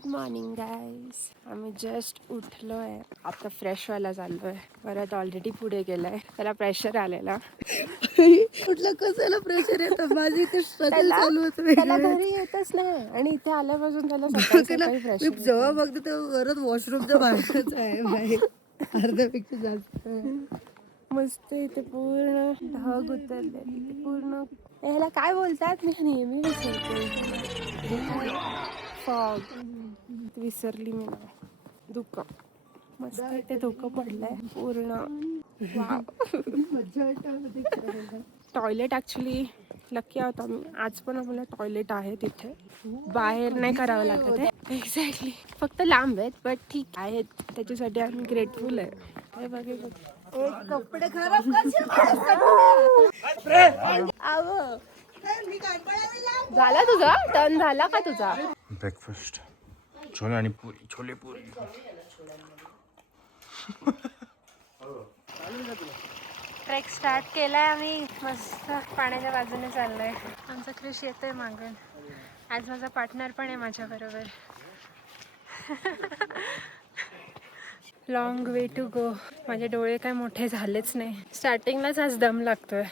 Good morning guys. आम्ही just उठलो आहे, आता फ्रेश व्हायला चाललोय. परत ऑलरेडी पुढे गेलाय, त्याला प्रेशर आलेला. कुठलं कसाला प्रेशर येतं, माझी ते स्ट्रगल चालू होतं. त्याला घरी येतच नाही आणि इथे आल्यापासून त्याला सकाळी सकाळी मी प्रेशर जेव्हा बघते तेव्हा परत वॉशरूमच्या बाहेरच आहे बाहेर, अर्ध्यापेक्षा जास्त. मस्त इथे पूर्ण ढग उतरले, पूर्ण ह्याला काय बोलतात मी नेहमी विसरते. फॉग विसरली मी ना. धुकं मस्त इथे धुकं पडलंय पूर्ण. मज्जा वाटते. टॉयलेट ॲक्च्युली लकी आहोत आम्ही. आज पण आम्हाला टॉयलेट आहे तिथे, बाहेर नाही करावं लागत आहे. एक्झॅक्टली, फक्त लांब आहेत बट ठीक आहेत, त्याच्यासाठी आम्ही ग्रेटफुल आहे. हे बघे कपडे खराब झाला तुझा टर्न झाला का तुझा? ब्रेकफास्ट छोले आणि पुरी, छोले पुरी. ट्रेक स्टार्ट केलाय आम्ही, मस्त पाण्याच्या बाजूने चाललोय. आमचा क्रिश येतोय मागून. आज माझा पार्टनर पण आहे माझ्या बरोबर. Long way to go. माझे डोळे काय मोठे झालेच नाही. स्टार्टिंगलाच आज दम लागतोय.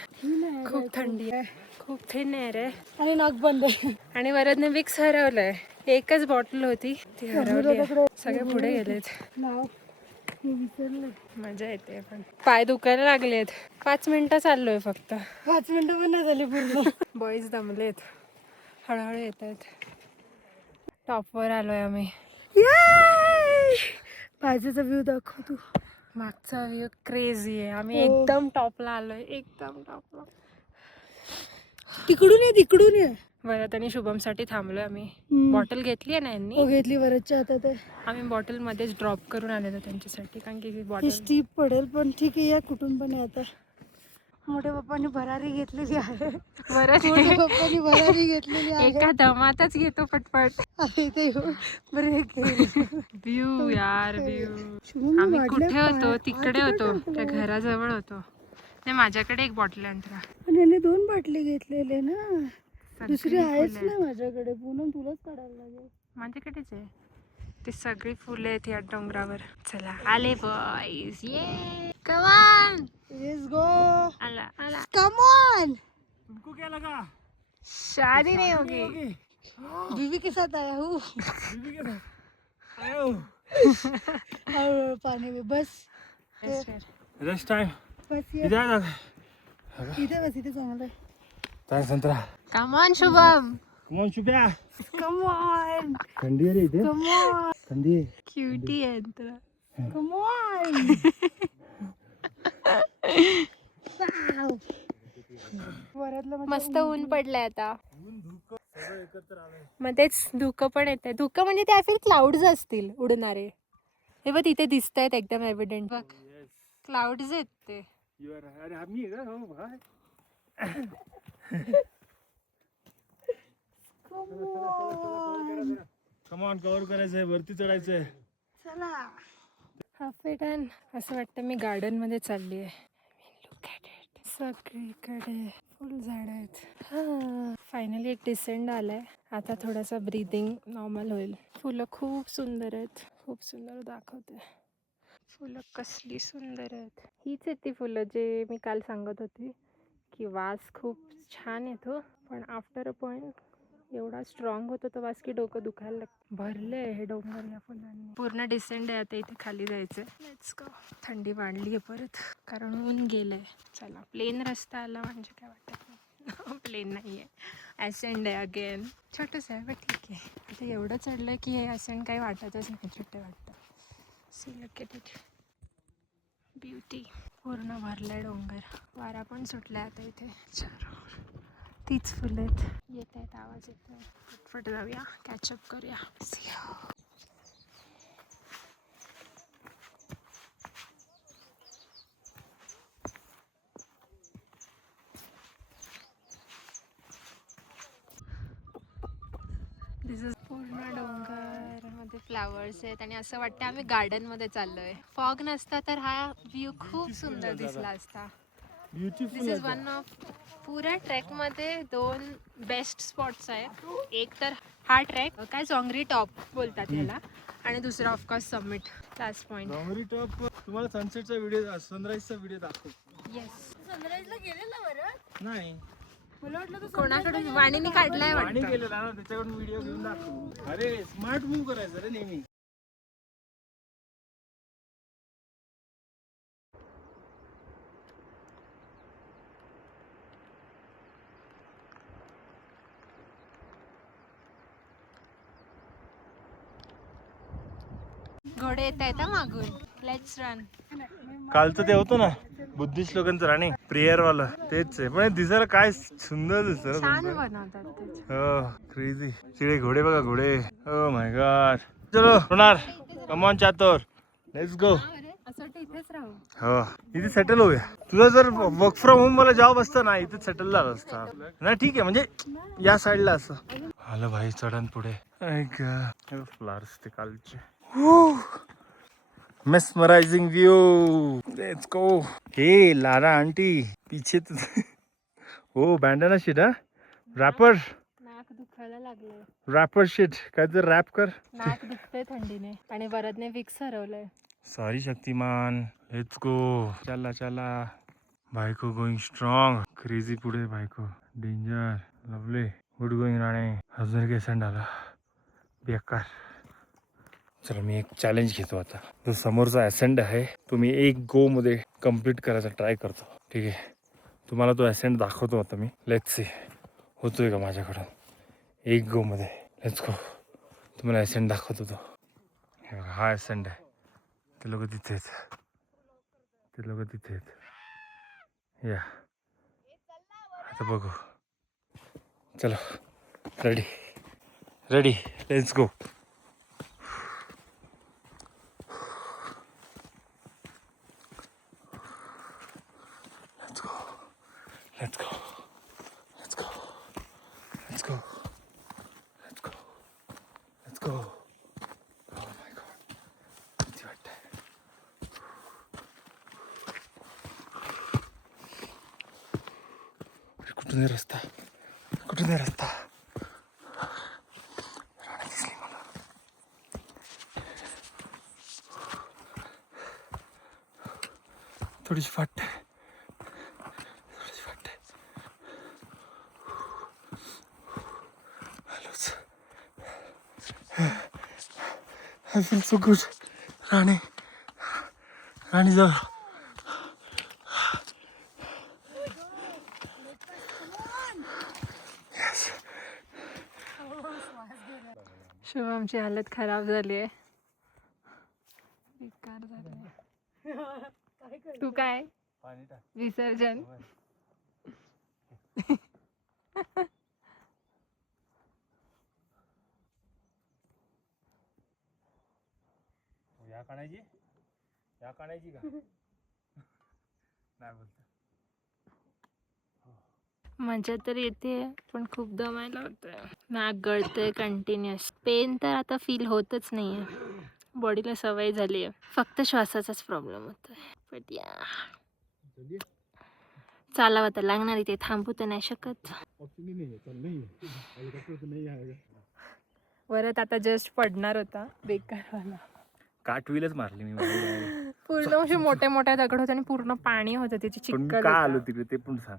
खूप थंडी आहे, खूप थिन एअर आहे आणि नाक बंद आहे. आणि वरदने विक्स हरवलंय. एकच बॉटल होती ती हरवली. सगळे पुढे गेलेत. मजा येते पण पाय दुखायला लागलेत. 5 मिनिटं चाललोय फक्त. 5 मिनिटं पण नाही झाली पूर्ण. बॉईज दमलेत, हळूहळू येत आहेत. टॉपवर आलोय आम्ही. पाहिजेचा व्ह्यू दाखव तू. मागचा व्ह्यू क्रेझी आहे. आम्ही एकदम टॉपला आलोय, एकदम टॉपला. तिकडून ये. वरद आणि शुभमसाठी थांबलोय आम्ही. बॉटल घेतली आहे ना यांनी. घेतली वरच्या हातात आहे. आम्ही बॉटल मध्येच ड्रॉप करून आलेलो त्यांच्यासाठी, कारण की बॉटल स्टीप पडेल पण ठीक आहे. या कुठून पण आहे. आता मोठ्या पप्पांनी भरारी घेतलेली आहे. मोठ्या पप्पांनी भरारी घेतलेली आहे. एका दमातच घेतो पटपट. व्ह्यू यार, व्ह्यू. आम्ही कुठे होतो? तिकडे होतो, त्या घराजवळ होतो. नाही, माझ्याकडे एक बॉटल आणला. आणि याने 2 बाटली घेतलेले ना. दुसरी आहेच ना माझ्याकडे. पूनम तुलाच काढायला लागेल. माझ्याकडेच आहे. ते सगळी फुले आहेत या डोंगरावर. चला आले बॉईज. ये कम ऑन, लेट्स गो. आला आला. Come on. तुमको क्या लगा? शादी नहीं होगी. बीवी के साथ आया हूँ. बीवी के साथ आए हो? और पानी में बस रेस्ट टाइम. बस ये इधर आ. इथे बस. इथे चांगलं आहे. काय संत्रा. Come on Shubham. Come on Shubhya. Come on. थंडी आहे रे इथे. Come on. थंडी आहे. क्यूटी आहे तर. Come on. मस्त ऊन पडलंय आता. मध्येच धुकं पण येते. धुकं म्हणजे ते असे क्लाउड्स असतील उडणारे. हे बघ तिथे दिसत आहेत एकदम एव्हिडेंट. बघ क्लाउड्स आहेत ते. अरे आम्ही आहे का? हो भाई. कम ऑन, कव्हर करायचंय, वरती चढायचंय. चला. Half done. असं वाटतं मी गार्डन मध्ये चालली आहे. Look at it. सगळीकडे फुल झाड आहेत. हा, फायनली एक डिसेंड आलाय. आता थोडासा ब्रीदिंग नॉर्मल होईल. फुलं खूप सुंदर आहेत, खूप सुंदर दाखवते. फुलं कसली सुंदर आहेत. हीच आहेत ती फुलं जे मी काल सांगत होती की वास खूप छान येतो, पण आफ्टर अ पॉइंट एवढा स्ट्रॉंग होतो तो वास की डोकं दुखायला लागतं. भरले हे डोंगर या फुलांनी. पूर्ण डिसेंड आहे. आता इथे खाली जायचंय. Let's go. थंडी वाढली आहे परत, कारण ऊन गेलंय. चला, प्लेन रस्ता आला म्हणजे काय वाटत नाही. प्लेन नाही आहे, ॲसेंड आहे अगेन. छोटंसं आहे पण ठीक आहे. आता एवढं चढलं की हे ॲसेंड काही वाटतच नाही, छोटे वाटतं. See look at it. Beauty. पूर्ण भरलाय डोंगर. वारा पण सुटलाय आता इथे. तीच फुलं आहेत. येत आहेत, आवाज येत आहे. फटफट जाऊया, कॅचअप करूया. दिस इज पूर्ण डोंगर मध्ये फ्लावर्स आहेत आणि असं वाटतं आम्ही गार्डन मध्ये चाललोय. फॉग नसता तर हा व्ह्यू खूप सुंदर दिसला असता. दिस इज वन ऑफ पुऱ्या ट्रेकमध्ये 2 बेस्ट स्पॉट्स आहेत. एक तर हा ट्रॅक काय जोंगरी टॉप बोलतात याला आणि दुसरा ऑफकोर्स समिट लास्ट पॉइंट. डोंगरी टॉप तुम्हाला सनसेटचा व्हिडिओ सनराईजचा व्हिडिओ दाखव. येस. सनराईजला गेलेला बरं. नाही मला वाटलं तो कोणाकडून वाणीने काढलाय पाणी वाटतं. गेलेला ना त्याच्याकडून व्हिडिओ घेऊन दाखव. अरे स्मार्ट मूव्ह करायचं रे नेहमी. घोडे येत आहेत मागून. Let's run. कालचं ते होतं ना बुद्धिस्ट लोकांचं राणी प्रेयर वाला तेच आहे पण दिसायला काय सुंदर दिसत छान बनवतात ते. हो क्रेझी. तिकडे घोडे बघा घोडे. Oh my god. चलो होणार. Come on Chatur let's go. असं वाटतं इथेच राहू. हो इथे सेटल होऊया. तुझा जर वर्क फ्रॉम होम मला जॉब असता ना इथे सेटल झाला असता ना. ठीक आहे म्हणजे या साईडला असं आलं भाई चढण पुढे. फ्लावर्स ते कालचे. Mesmerising view. Let's go. हे लारा आंटी पीछे तो हो बँडना शीट हा रॅपर नाक दुखायला लागलंय. रॅपर शीट काय तर रॅप कर. नाक दुखतंय थंडीने आणि वरदने विक्स हरवलंय. सॉरी शक्तिमान. Let's go. चला चला. बायको गोइंग स्ट्रॉंग. क्रेझी पुढे बायको. Danger. Lovely. Good going Rane. अजून एक एसेंड आला बेकार. चला मी एक चॅलेंज घेतो आता. जो समोरचा ॲसेंड आहे तो मी एक गो मध्ये कम्प्लीट करायचा ट्राय करतो. ठीक आहे तुम्हाला तो ॲसेंड दाखवतो आता मी. लेट्स सी होतोय का माझ्याकडून एक गो मध्ये. Let's go. तुम्हाला ॲसेंड दाखवतो तो. हे बघा हा ॲसेंड आहे. ते लोक तिथे आहेत. ते लोक तिथे आहेत. या आता बघू. चलो ready ready let's go. Let's go. Let's go. Let's go. Let's go. Let's go. Oh my god. किती वाटतंय. कुठून आहे रस्ता. कुठून आहे रस्ता. राणी दिसली मला. थोडीशी फाट. I feel so good. राणी राणी जाऊ. शुभमची हालत खराब झाली आहे. बेकार झाली. तू काय विसर्जन. या काढायची या काढायची का नाही बोलत. मजा तर येते पण खूप दमायला होतंय. नाक गळतंय कंटिन्युअस. पेन तर आता फील होतच नाहीये. बॉडीला सवय झाली आहे. फक्त श्वासाचाच प्रॉब्लेम होतोय. बट या चालावं तर लागणार. इथे थांबू तर नाही शकत. वरत आता जस्ट पडणार होता बेकारवाला. काटविलच मारली मी. पूर्ण असे मोठ्या मोठ्या दगड होते आणि पूर्ण पाणी होतं त्याची पण मी चिखल का होता. आलो तिकडे ते पण सांग.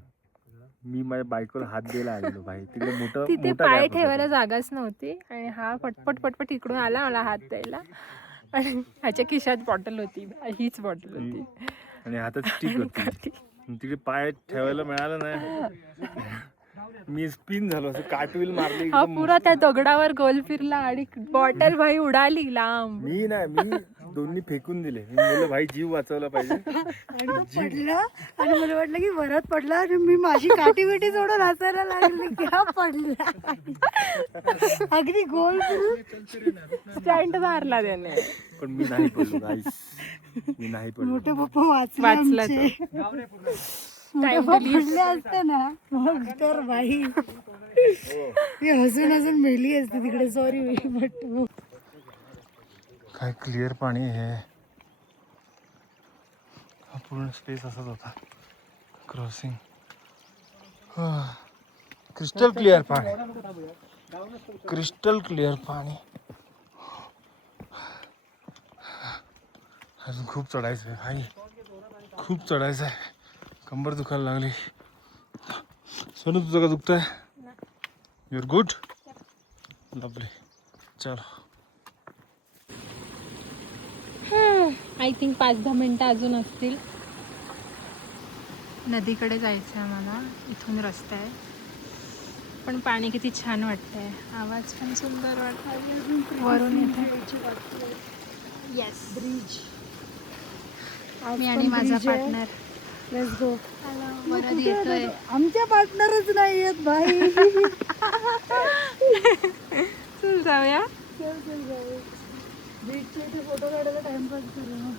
मी माझ्या बायकोला हात द्यायला आलेलो भाई. तिकडे मोठं तिथे मोठा पाय gap होता. ठेवायला जागाच नव्हती आणि हा पटपट पटपट इकडून आला मला हात द्यायला आणि ह्याच्या खिशात बॉटल होती. हीच बॉटल होती आणि हातात स्टिक होती. तिकडे पाय ठेवायला मिळालं नाही. मी स्पिन झालो असं काटविल मारली. हा पुरा त्या दगडावर गोल फिरला आणि बॉटल भाई उडाली लांब. मी दोन्ही फेकून दिले. मी बोललो भाई जीव वाचवला पाहिजे. आणि तो पडला आणि मला वाटलं की वरात पडला आणि मी माझी काठी बिटी सोडून हसायला लागली. क्या पडला अगदी गोल स्टंट मारला त्याने. पण मी नाही पडलो गाईस. मी नाही पडलो. मोठे पप्पा वाचला वाचला आमचे. मोठे पप्पा पडले असते ना मग तर बाई मी हसून हसून मेली असते तिकडे. सॉरी बट काय क्लिअर पाणी आहे. हा पूर्ण स्पेस असाच होता. क्रॉसिंग क्रिस्टल क्लिअर पाणी. क्रिस्टल क्लिअर पाणी. अजून खूप चढायचं आहे भाई, खूप चढायचं आहे. कंबर दुखायला लागली. सोनू तुझं का दुखतंय? Your good. लवली. चलो. आय थिंक 5-10 मिनटं अजून असतील. नदीकडे जायचं आहे आम्हाला. इथून रस्ता आहे, पण पाणी किती छान वाटतंय. आवाज पण सुंदर वाटतोय वरून येते. Yes, bridge. मी आणि माझा पार्टनर. Let's go. वरद येतोय. आमच्या पार्टनरच नाही आहेत भाई. चल जाऊया. बीचच्या इथे फोटो काढायला टाइमपास करू ना.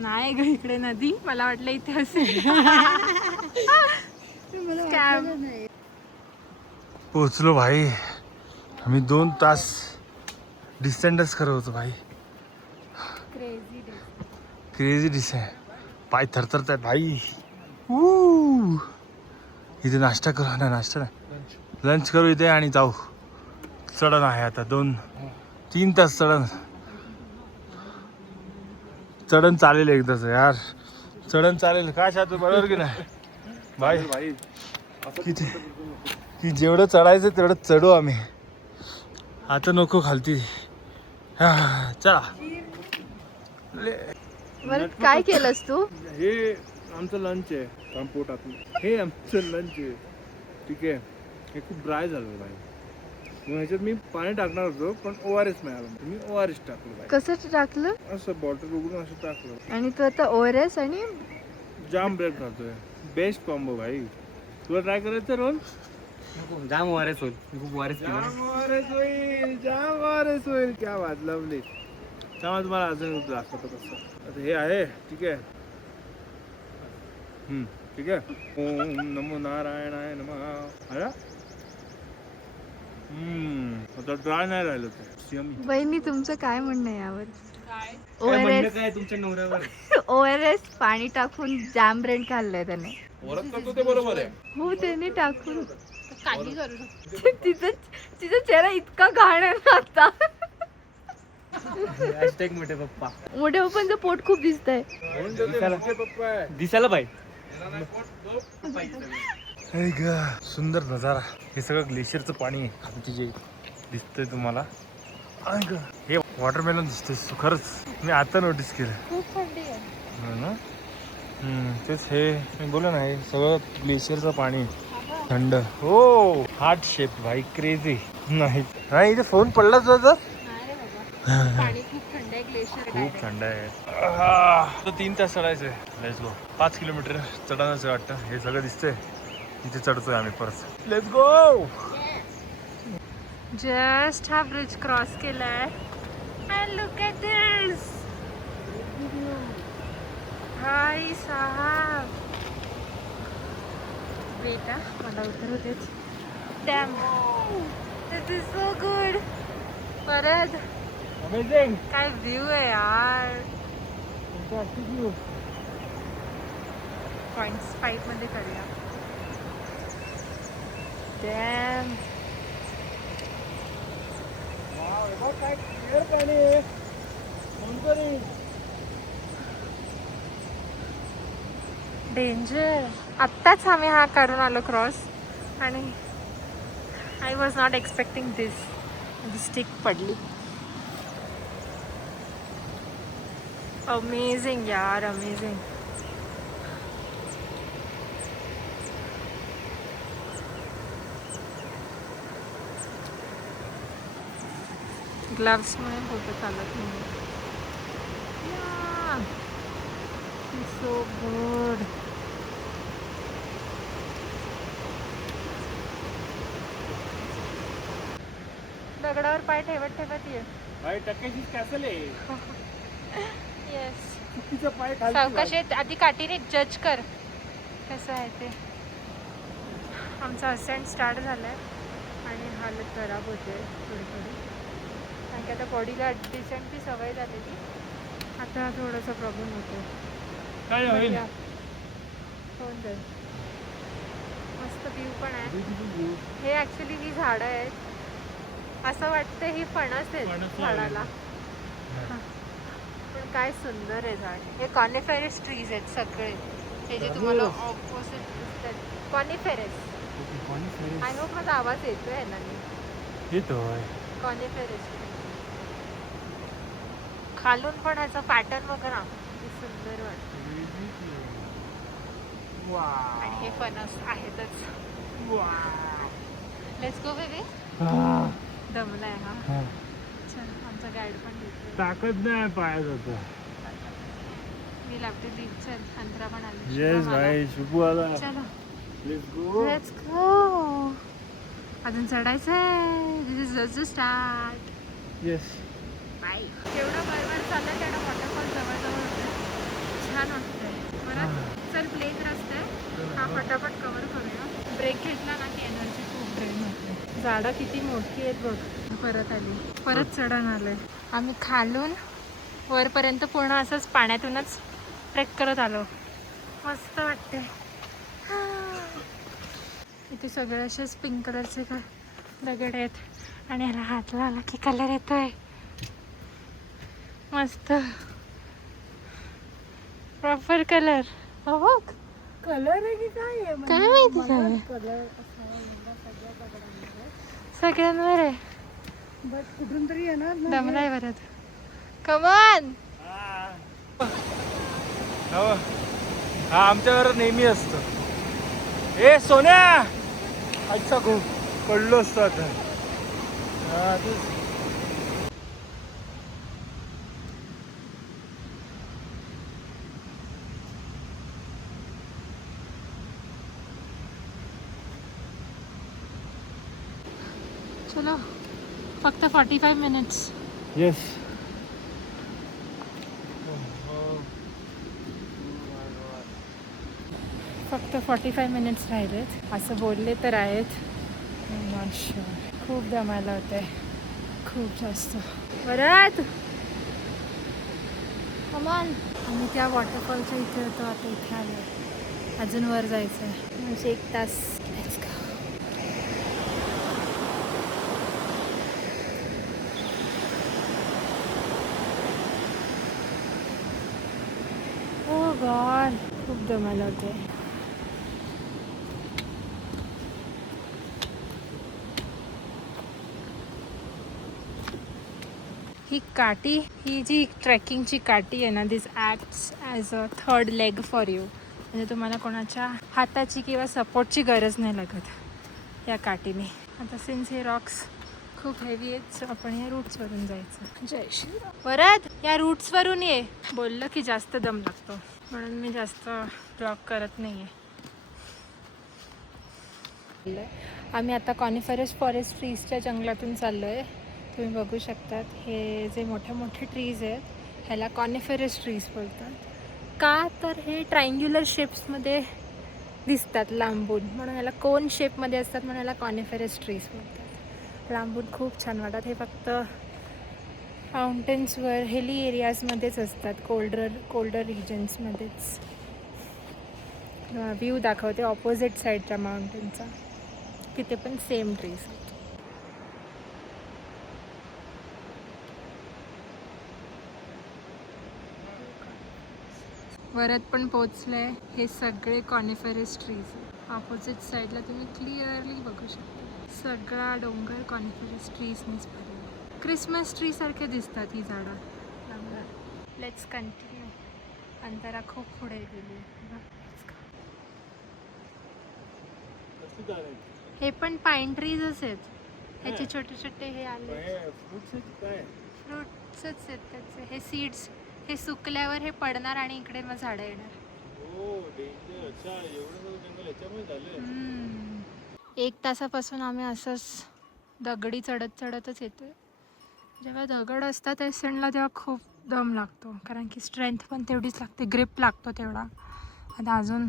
नाही ग, इकडे नदी. मला वाटलं इथे असेल. मला नाही. पोचलो भाई. आम्ही 2 तास डिसेंडच करत होतो भाई. Crazy descend. पाय थरथरत आहे भाई. इथे नाश्ता करू. ना नाश्ता नाही, लंच करू इथे आणि जाऊ. चढण आहे आता 2-3 तास चढण. चढण चालेल एकदाच यार. चढण चालेल काय शातू, बरोबर की नाही भाई? किती की जेवढं चढायचं तेवढं चढू आम्ही. आता नको खालती. चला. काय केलंस तू? हे आमचं लंच आहे कांपोटातून. हे आमचं लंच आहे. ठीक आहे. हे खूप ड्राय झालं भाई. मग ह्याच्यात मी पाणी टाकणार होतो, पण ORS मिळालं. मी ORS टाकलं भाई. कसं टाकलं? असं बॉटल उघडून असं टाकलं. आणि तू आता ORS आणि जाम ब्रेड खातोय. बेस्ट कॉम्बो भाई. तुला ट्राय करायचं रोल? जाम ORS होईल. खूप ORS पिलं. जाम ORS होईल. क्या बात, लवली. त्यामुळे तुम्हाला अजून दाखवतो कसं. आता हे आहे, ठीक आहे. ठीक आहे. ओम नमो नारायणाय नमः. आता ड्राय नाही राहिलं ते. बहिणी, तुमचं काय म्हणणं आहे यावर? काय म्हणणं काय तुमच्या नवऱ्यावर? ORS पाणी टाकून जाम ब्रेड खाल्लंय त्याने. ओरत करतो ते बरोबर आहे. हो, त्याने टाकून काही करू शकतो. तिचा चेहरा इतका घाण आहे ना आता. हॅशटॅग मोठे पप्पा. मोठ्या पप्पांचं पोट खूप दिसतंय. दिसायला पाहिजे. सुंदर नजारा. हे सगळं ग्लेशियरचं पाणी आहे खालती जे दिसतंय तुम्हाला. हे वॉटरमेलन दिसतंय खरंच. मी आता नोटीस केलं. खूप थंडी आहे. हो ना. तेच हे मी बोललो ना, हे सगळं ग्लेशियरचं पाणी थंड. हो, हार्ट शेप भाई. क्रेझी. नाही नाही, इथे फोन पडला तुझा तर. पाणी खूप थंड आहे. ग्लेशियर खूप थंड आहे. 3 तास चढायचंय. Let's go. 5 किलोमीटर चढायचं वाटतं. हे सगळं दिसतंय. इथे चढतोय आम्ही परत. Let's go. जस्ट हा ब्रिज क्रॉस केलाय. And look at this. भाई साहब. बेटा मला उतरवतेच. Damn. This is so good. परत अमेझिंग. काय व्ह्यू आहे यार. पॉइंट्स 5 मध्ये करूया. डॅम. काय क्लिअर पाणी आहे. डेंजर. आत्ताच आम्ही हा करून आलो क्रॉस, आणि I was not expecting this. Stick पडली. अमेझिंग यार, अमेझिंग. ग्लव्समुळे फोटो चालत नाही. So good. दगडावर पाय ठेवत ठेवत ये. भाई टक्क्याची कॅसल आहे. येस. चुकीचं पाय खाली. सावकाश आहे. आधी काठीने जज कर कसं आहे ते. आमचा असेंट स्टार्ट झालाय आणि हालत खराब होते थोडी थोडी. कारण की आता बॉडीला डिसेंटची सवय झालेली, आता थोडासा प्रॉब्लेम होतो. काय होईल? बघूया. होऊन जाईल. मस्त व्ह्यू पण आहे. हे ॲक्च्युली ही झाडं आहेत, असं वाटतं ही फणस आहेत फणस झाडाला. पण काय सुंदर आहे झाड. हे कॉनिफेरस ट्रीज आहेत सगळे. हे जे तुम्हाला ऑपोजिट दिसतात कॉनिफेरस. आय होप माझा आवाज येतोय आहे ना मी. येतोय. कॉनिफेरस. खालून पण ह्याचा पॅटर्न बघा ना, किती सुंदर वाटतं. आणि हे फणस आहेतच. Let's go baby. दमलाय हा. चल आमचा गाईड पण देतोय. ताकद नाही पायात होता. मी लागते लीव. चल अंतरा पण आली. येस भाई शुभू आला. चलो लेट्स गो. Let's go. अजून चढायचंय. This is just start. Yes. Bye. जेवढं बरोबर चाललंय तेवढं वॉटरफॉल जवळजवळ होतं. छान वाटतंय. परत चल प्लेन रस्ता आहे हा, पटापट कव्हर करूया. ब्रेक घेतला ना की एनर्जी खूप ड्रेन होते. झाडं किती मोठी आहेत बघ. परत आली. परत चढण आलंय. आम्ही खालून वरपर्यंत पूर्ण असंच पाण्यातूनच ट्रेक करत आलो. मस्त वाटते. इथे सगळे असेच पिंक कलरचे दगड आहेत आणि ह्याला हात लावला की कलर येतोय. मस्त प्रॉपर कलर. हो कलर आहे की काय आहे? काय माहिती काय कलर सगळ्यांवर आहे. बट कुठून तरी येणार ना. दमलाय परत. कमान. हा आमच्यावर नेहमी असतो. ए सोन्या अच्छा खूप पडलो असतो आता. हा तेच. चलो फक्त 45 मिनिट्स. येस. फक्त 45 मिनिट्स राहिलेत असं बोलले तर आहेत. Not sure. खूप दमायला होते, खूप जास्त. परत कमान. आम्ही त्या वॉटरफॉलच्या इथे होतो, आता इथे आलो. अजून वर जायचं आहे म्हणजे 1 तास. Let's go. ओ गॉड खूप दमायला होते. ही काठी, ही जी ट्रेकिंगची काठी आहे ना, this acts as a third leg for you. म्हणजे तुम्हाला कोणाच्या हाताची किंवा सपोर्टची गरज नाही लागत या काठीने. आता सिन्स हे रॉक्स खूप हेवी आहेत, सो आपण या रूट्सवरून जायचं. जय श्री. परत या रूट्सवरून ये. बोललं की जास्त दम लागतो म्हणून मी जास्त ब्लॉक करत नाही आहे. आम्ही आता कॉनिफरस फॉरेस्ट ट्रीजच्या जंगलातून चाललो आहे. तुम्ही बघू शकतात हे जे मोठे मोठे ट्रीज आहेत ह्याला कॉनिफरस ट्रीज बोलतात. का तर हे ट्रायंग्युलर शेप्समध्ये दिसतात लांबून, म्हणून ह्याला कोन शेपमध्ये असतात, म्हणून ह्याला कॉनिफरस ट्रीज बोलतात. लांबून खूप छान वाटतात. हे फक्त माउंटेन्सवर हिली एरियाजमध्येच असतात, कोल्डर रिजन्समध्येच. व्ह्यू दाखवते ऑपोजिट साईडच्या माउंटेनचा. तिथे पण सेम ट्रीज. वरत पण पोचले. हे सगळे कॉनिफरस ट्रीज. ऑपोजिट साईडला तुम्ही क्लिअरली बघू शकता सगळा डोंगर कॉनिफरस ट्रीजनेच भरलेला. क्रिसमस ट्री सारखे दिसतात ही झाडं. Let's continue. अंतरा खूप पुढे गेली. हे पण पाईन ट्रीजच आहेत. ह्याचे छोटे छोटे हे आले फ्रुट्सच आहेत त्याचे. हे सीड्स, हे सुकल्यावर हे पडणार आणि इकडे मग झाडं येणार. 1 तासापासून आम्ही असंच दगडी चढतच येतोय. जेव्हा दगड असतात एसेंडला तेव्हा खूप दम लागतो, कारण की स्ट्रेंथ पण तेवढीच लागते, ग्रिप लागतो तेवढा. आता अजून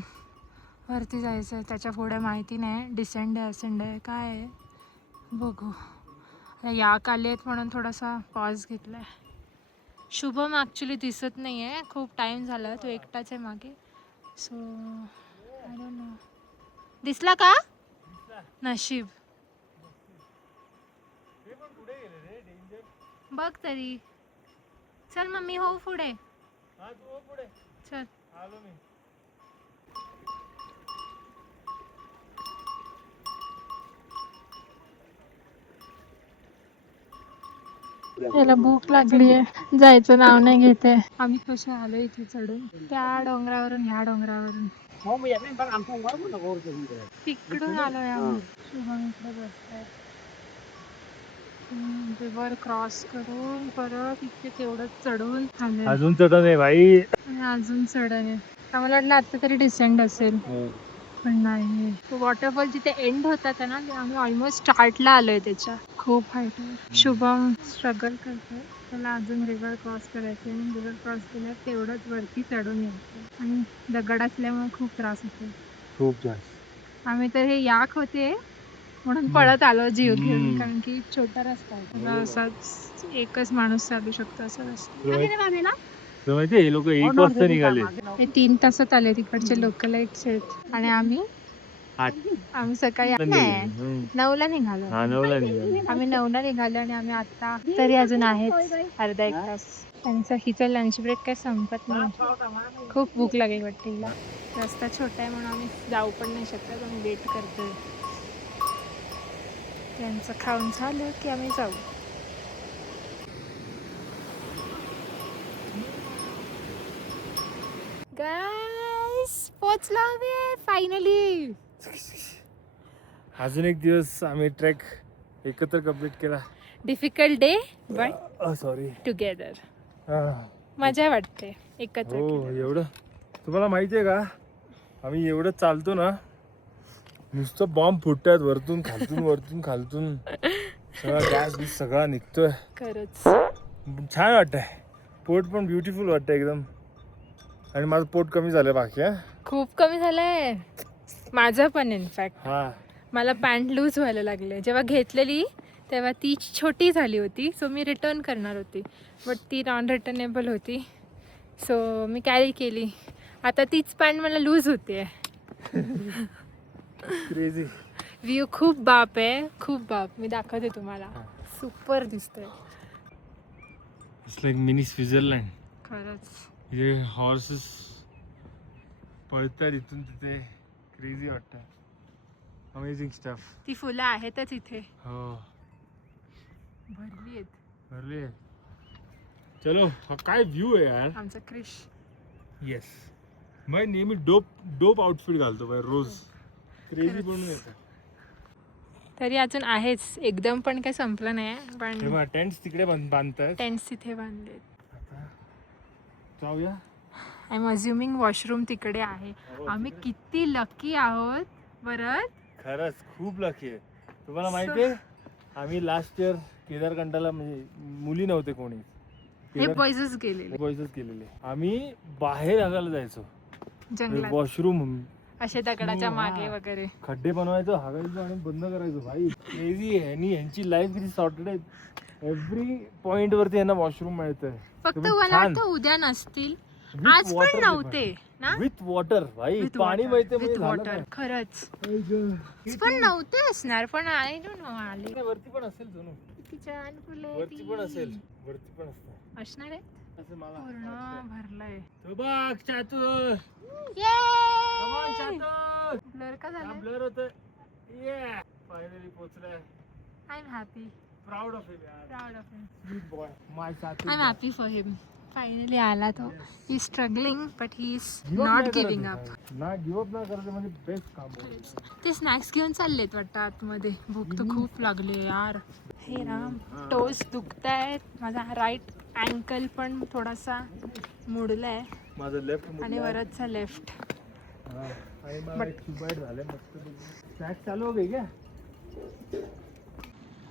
वरती जायचं आहे, त्याच्या पुढे माहिती नाही डिसेंड आहे असेंड आहे काय आहे बघू. याक आले आहेत म्हणून थोडासा पॉज घेतलाय. शुभम ॲक्च्युली दिसत नाही आहे, खूप टाइम झाला, तो एकटाच आहे मागे. So I don't know. दिसला का? नशीब. बघ तरी. चल मम्मी हो पुढे. चल. त्याला भूक लागली आहे, जायचं नाव नाही घेते. आम्ही कसे आलो इथे चढून, त्या डोंगरावरून ह्या डोंगरावरून तिकडून आलोय आम्ही. शुभम इकडे बसताय. रिव्हर क्रॉस करून परत इथे तेवढं चढून आलोय. अजून चढण आहे भाई. आणि अजून चढण आहे. आम्हाला वाटलं आता तरी डिसेंड असेल, पण नाही. वॉटरफॉल जिथे एंड होतात ना, आम्ही ऑलमोस्ट स्टार्टला आलोय त्याच्या. खूप हाईट आहे. शुभम स्ट्रगल करतोय, त्याला अजून रिव्हर क्रॉस करायचं आणि रिव्हर क्रॉस केल्यावर तेवढंच वरती चढून यायचं. आणि दगड असल्यामुळे खूप त्रास होतो. खूप जास्त. आम्ही तर हे याक होते म्हणून पळत आलो जीव घेऊन, कारण की छोटा रस्ता आहे. असाच एकच माणूस चालू शकतो असा रस्ता. माहितीये हे लोक 1 वाजता निघाले. हे 3 तासात आले तिकडचे लोकलाइट्स आहेत. आणि आम्ही सकाळी 9ला निघालो. आम्ही 9ला निघालो आणि आम्ही आता तरी अजून आहेत अर्धा 1 तास. त्यांचा हिचा लंच ब्रेक काही संपत नाही. खूप भूक लागेल वाटते हिला. रस्ता छोटा आहे म्हणून आम्ही जाऊ पण नाही शकत, आम्ही वेट करतोय. त्यांचं खाऊन झालं की आम्ही जाऊ. गाईस पोचलो आम्ही फायनली. अजून एक दिवस आम्ही ट्रेक एकत्र कंप्लीट केला. Difficult day but sorry together. मजा वाटते एकत्र. हो एवढं तुम्हाला माहिती आहे का, आम्ही एवढं चालतो ना, नुसतं बॉम्ब फुटतात वरतून खालतून सगळा गॅस बीस सगळा निघतोय. खरंच छान वाटतंय. पोट पण ब्युटिफुल वाटतं एकदम. आणि माझं पोट कमी झालं बाकी. खूप कमी झालंय माझं पण. इनफॅक्ट हा मला पॅन्ट लूज व्हायला लागले. जेव्हा घेतलेली तेव्हा ती छोटी झाली होती, सो मी रिटर्न करणार होती, बट ती नॉन रिटर्नेबल होती, सो मी कॅरी केली. आता तीच पॅन्ट मला लूज होते. क्रेझी. व्ह्यू खूप बाप आहे, खूप बाप. मी दाखवते तुम्हाला. सुपर दिसतोय. It's like mini Switzerland. खरंच हे हॉर्सेस पळतात इथून तिथे. क्रेझी वाटतं. Amazing stuff. ती फुलं आहेतच इथे. हो भरली आहेत. भरले. चलो हा काय व्ह्यू आहे यार. आमचा क्रिश. येस. मी नेहमी डोप आउटफिट घालतो बाय रोज. क्रेझी बनून येतं. तरी अजून आहेच, एकदम पण काही संपलं नाही. पण तेव्हा टेंट्स तिकडे बांधतात. टेंट्स तिथे बांधले. आता जाऊया. आय एम अज्युमिंग वॉशरूम तिकडे आहे. आम्ही किती लकी आहोत बरं. खरंच खूप लकी आहे. तुम्हाला माहिती आहे, आम्ही लास्ट इयर केदारकंठाला म्हणजे मुली नव्हते कोणी, हे बॉयजच गेलेले. बॉयजच केलेले. आम्ही बाहेर हागायला जायचो जंगलात वॉशरूम असे दगडाच्या मागे वगैरे. खड्डे बनवायचो, हागायचो आणि बंद करायचो. भाई क्रेझी आहे. आणि यांची लाईफ किती सॉर्टेड आहे. एव्हरी पॉइंट वरती यांना वॉशरूम मिळतंय. फक्त मला वाटतं उद्या नसतील, आज पण नव्हते ना. विथ वॉटर भाई. पाणी मिळते विथ वॉटर. खरंच पण नव्हते असणार, पण आय डोंट नो आले. वरती पण असेल सोनू. किती छान फुलं. वरती पण असेल. वरती पण असतं असणार आहे. असं मला पूर्ण भरलंय. तो बघ Chatur. Come on, Chatur. Blur का झालं. ब्लर होतं. Yeah. Finally पोचलाय. I am happy. Proud of him यार. Proud of him. Sweet boy. My Chatur. I am happy for him. Finally आला तो. He is struggling but he is Give up not नाही giving करायचं. Up. ना give up ना करायचं म्हणजे best काम आहे. ते स्नॅक्स घेऊन चाललेत वाटतं आतमध्ये. भूक तर खूप लागली यार. हे राम, टोस दुखतायत. माझा राईट अँकल पण थोडासा मुडलाय माझं लेफ्ट आणि वरचा लेफ्ट. आणि मला एक सुबाईट झाले मस्त. स्नॅक्स चालू हो गई क्या.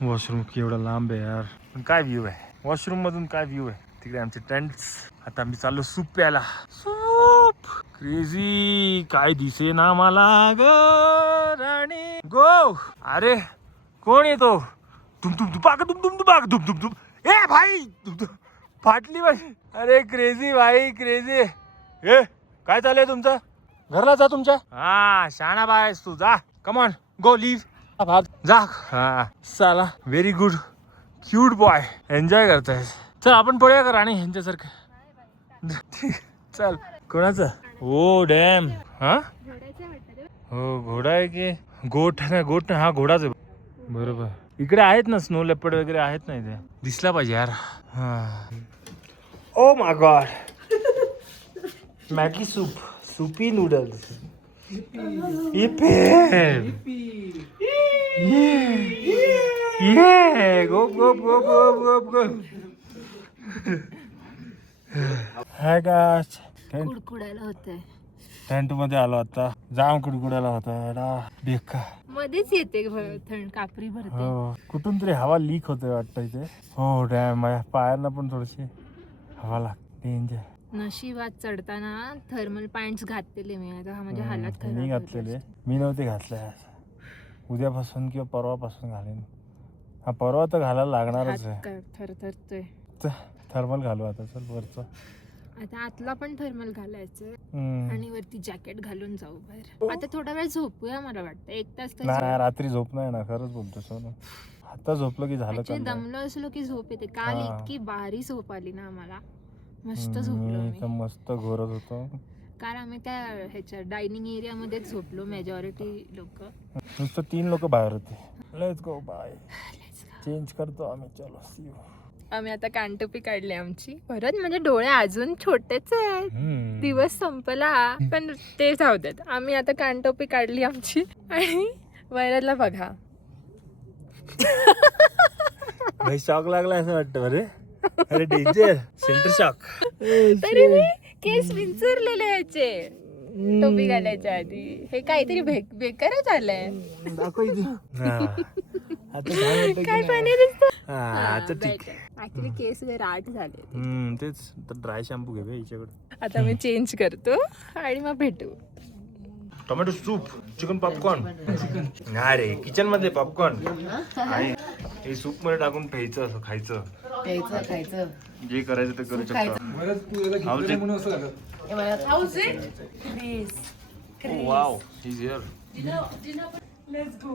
वॉशरूम केवढा लांब आहे यार. पण काय व्ह्यू आहे वॉशरूम मधून. काय व्ह्यू आहे तिकडे आमचे टेंट्स. आता आम्ही चाललो सूप प्यायला. Soup crazy. काय दिसे ना मला ग राणी. गो. अरे कोण येतो. तुम ए भाई फाटली भाई. अरे क्रेझी भाई क्रेझी. ए काय चाललंय तुमचं? घरला जा तुमच्या. हा शाणा बाय तू जा. कम ऑन गो लिव्ह जा. हा चला very good cute boy. Enjoy करताय. चल आपण पळूया का राणी यांच्यासारखं. चल कोणाचं? ओ डॅम. हा हो घोडा आहे की गोट नाही? गोट नाही हा घोडाच आहे. बरोबर इकडे आहेत ना स्नो लेपर्ड वगैरे आहेत ना इथे. दिसला पाहिजे यार. हा ओ my God. Maggi soup soupy noodles. गोप गोप गोप गोप गोप गोप. Hi guys. कुडकुडायला होतंय. टेंट मध्ये आलो आता. जाम कुडकुडायला होता बेकार. मध्येच येते थंड कापरी भरते. हो कुठून तरी हवा लीक होते वाटतं इथे. हो डॅम माझ्या पायांना पण थोडीशी हवा लागते. डेंजर. नशिबात चढताना थर्मल पॅन्ट्स घातलेले मी. आता हा माझ्या हालात मी खराब घातलेले. मी नव्हते घातले. उद्यापासून किंवा परवापासून घालेन. हा परवा तर घालायला लागणारच आहे. थरथरतोय. थर्मल घालू आता. चल वरचं आता आतला पण थर्मल घालायचंय आणि वरती जॅकेट घालून जाऊ बाहेर. आता थोडा वेळ झोपूया मला वाटतं. 1 तास तर नाही रात्री झोप नाही ना. खरंच बोलतो सोनू. आता झोपलं की झालं Actually का. दमलो असलो की झोप येते. काल हा. इतकी भारी झोप आली ना आम्हाला. मस्त झोपलो मी तर मी. मस्त घोरत होतो. काल आम्ही त्या ह्याच्या डायनिंग एरिया मध्ये झोपलो मेजॉरिटी लोक. नुसतं 3 लोक बाहेर होते. Let's go bye. चेंज करतो आम्ही. चलो सी यू. आम्ही आता कानटोपी काढली आमची परत. म्हणजे डोळे अजून छोटेच आहेत. दिवस संपला पण ते जाऊ देत. आम्ही आता कानटोपी काढली आमची आणि वैराला बघा. भाई शॉक लागला असं वाटतं बरे. अरे डेंजर. Centre shock. तरी मी केस विंचरलेले याचे टोपी घालायच्या आधी. हे काहीतरी बेकारच आलंय. दाखव इथे. आता काय पाणी दिसतं. आता ठीक. ऍक्च्युली केस राठ झाले. तेच तर ड्राय शॅम्पू घे हिच्याकडे. आता मी चेंज करतो आणि मग भेटू. Tomato soup chicken popcorn. नाही रे किचन मध्ये पॉपकॉर्न. आणि हे सूप मध्ये टाकून प्यायचं असं खायचं. खायचं. जे करायचं ते करू शकतो. Wow he's here. Let's go.